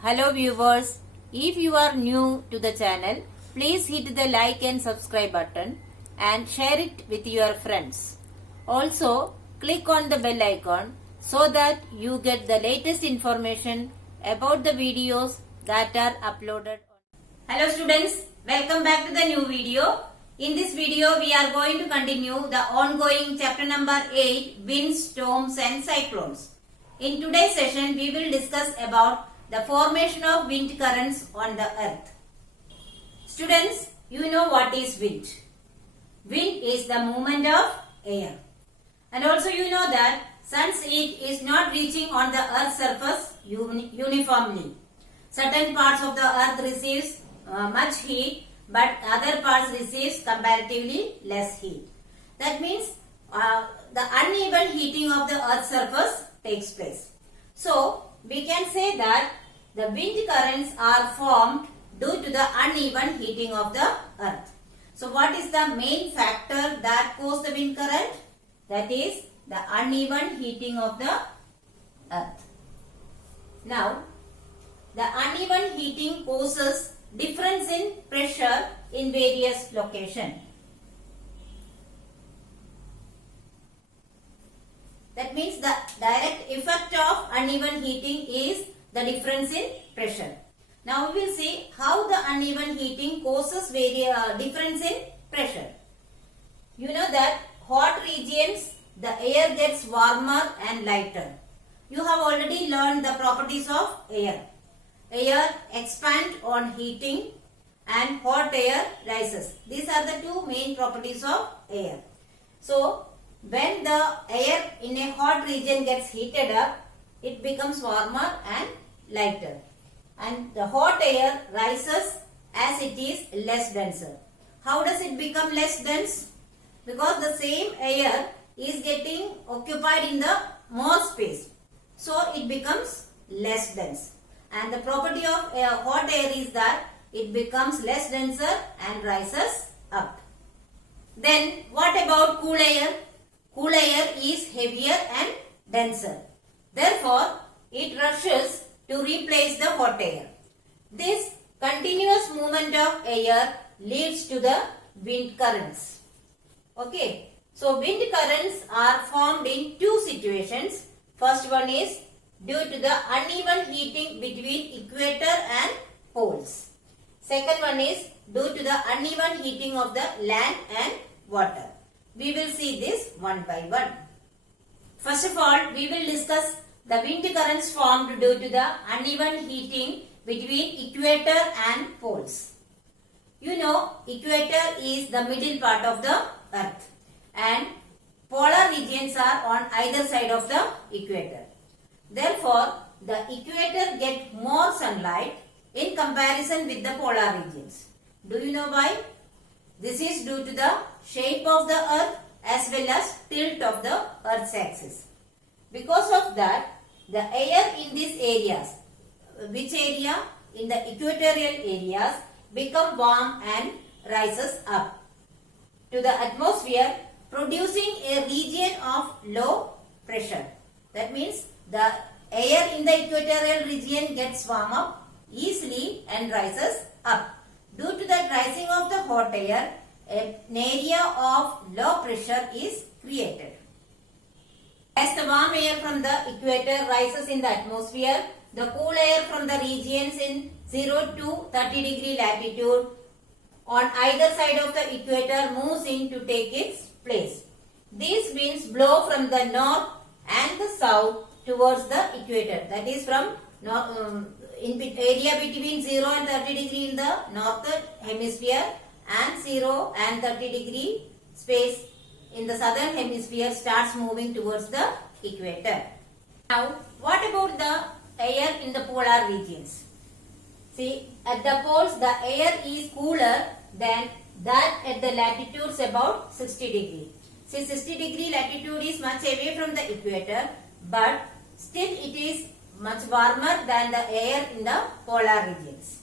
Hello viewers, if you are new to the channel, please hit the like and subscribe button and share it with your friends. Also, click on the bell icon so that you get the latest information about the videos that are uploaded. Hello students, welcome back to the new video. In this video, we are going to continue the ongoing chapter number 8, Winds, Storms and Cyclones. In today's session, we will discuss about the formation of wind currents on the earth. Students, you know what is wind. Wind is the movement of air. And also you know that sun's heat is not reaching on the earth's surface uniformly. Certain parts of the earth receives much heat, but other parts receives comparatively less heat. That means the uneven heating of the earth's surface takes place. So, we can say that the wind currents are formed due to the uneven heating of the earth. So, what is the main factor that causes the wind current? That is the uneven heating of the earth. Now, the uneven heating causes difference in pressure in various locations. That means the direct effect of uneven heating is the difference in pressure. Now we will see how the uneven heating causes difference in pressure. You know that hot regions, the air gets warmer and lighter. You have already learned the properties of air. Air expands on heating and hot air rises. These are the two main properties of air. So, when the air in a hot region gets heated up, it becomes warmer and lighter. And the hot air rises as it is less denser. How does it become less dense? Because the same air is getting occupied in the more space. So, it becomes less dense. And the property of hot air is that it becomes less denser and rises up. Then, what about cool air? Cool air is heavier and denser. Therefore, it rushes to replace the hot air. This continuous movement of air leads to the wind currents. Okay. So, wind currents are formed in two situations. First one is due to the uneven heating between equator and poles. Second one is due to the uneven heating of the land and water. We will see this one by one. First of all, we will discuss the wind currents formed due to the uneven heating between equator and poles. You know, equator is the middle part of the earth and polar regions are on either side of the equator. Therefore, the equator gets more sunlight in comparison with the polar regions. Do you know why? This is due to the shape of the earth as well as tilt of the earth's axis. Because of that, the air in these areas, which area? In the equatorial areas, become warm and rises up to the atmosphere, producing a region of low pressure. That means the air in the equatorial region gets warm up easily and rises up. Due to that rising of the hot air, an area of low pressure is created. As the warm air from the equator rises in the atmosphere, the cool air from the regions in 0 to 30 degree latitude on either side of the equator moves in to take its place. These winds blow from the north and the south towards the equator. That is from in area between 0 and 30 degree in the northern hemisphere and 0 and 30 degree space in the southern hemisphere starts moving towards the equator. Now, what about the air in the polar regions? See, at the poles the air is cooler than that at the latitudes about 60 degree. See, 60 degree latitude is much away from the equator, but still it is much warmer than the air in the polar regions.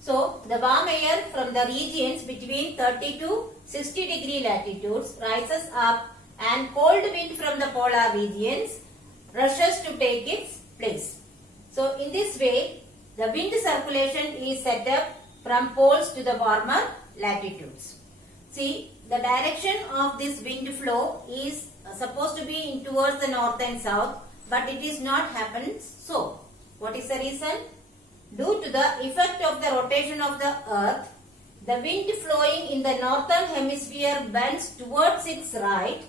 So, the warm air from the regions between 30 to 60 degree latitudes rises up and cold wind from the polar regions rushes to take its place. So, in this way, the wind circulation is set up from poles to the warmer latitudes. See, the direction of this wind flow is supposed to be in towards the north and south, but it is not happened so. What is the reason? Due to the effect of the rotation of the earth, the wind flowing in the northern hemisphere bends towards its right,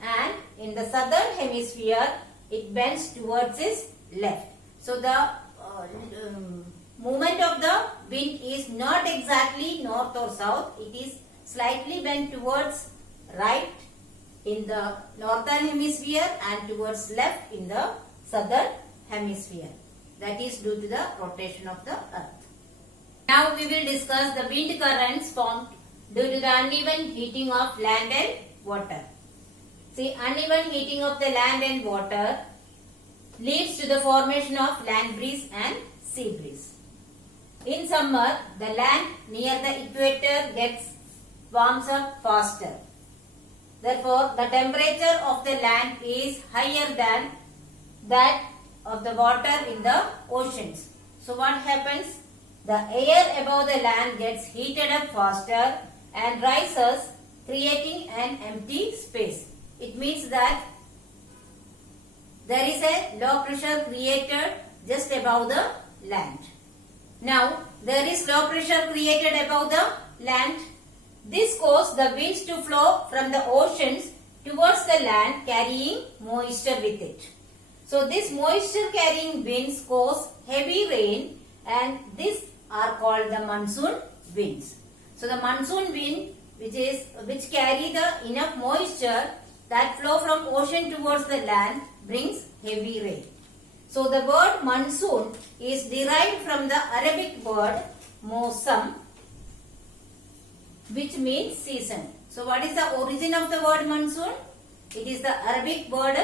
and in the southern hemisphere it bends towards its left. So the movement of the wind is not exactly north or south, it is slightly bent towards right in the northern hemisphere and towards left in the southern hemisphere. That is due to the rotation of the earth. Now we will discuss the wind currents formed due to the uneven heating of land and water. See, uneven heating of the land and water leads to the formation of land breeze and sea breeze. In summer, the land near the equator warms up faster. Therefore, the temperature of the land is higher than that of the water in the oceans. So what happens? The air above the land gets heated up faster and rises, creating an empty space. It means that there is a low pressure created just above the land. Now, there is low pressure created above the land. This causes the winds to flow from the oceans towards the land, carrying moisture with it. So, this moisture carrying winds cause heavy rain, and these are called the monsoon winds. So, the monsoon wind which carry the enough moisture that flow from ocean towards the land brings heavy rain. So, the word monsoon is derived from the Arabic word mosam, which means season. So, what is the origin of the word monsoon? It is the Arabic word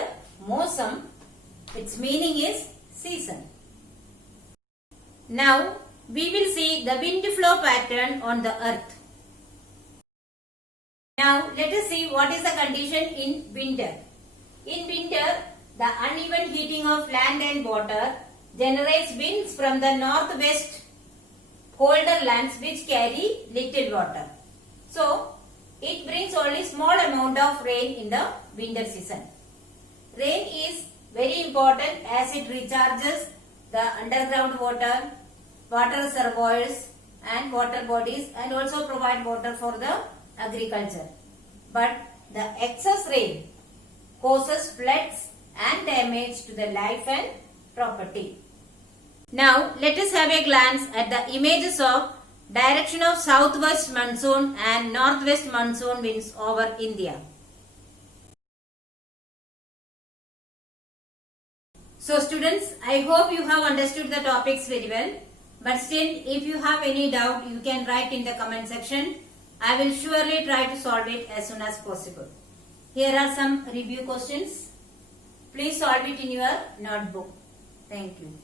mosam. Its meaning is season. Now, we will see the wind flow pattern on the earth. Now, let us see what is the condition in winter. In winter, the uneven heating of land and water generates winds from the northwest colder lands which carry little water. So, it brings only small amount of rain in the winter season. Rain is very important as it recharges the underground water, water reservoirs and water bodies, and also provide water for the agriculture. But the excess rain causes floods and damage to the life and property. Now let us have a glance at the images of direction of southwest monsoon and northwest monsoon winds over India. So students, I hope you have understood the topics very well. But still, if you have any doubt, you can write in the comment section. I will surely try to solve it as soon as possible. Here are some review questions. Please solve it in your notebook. Thank you.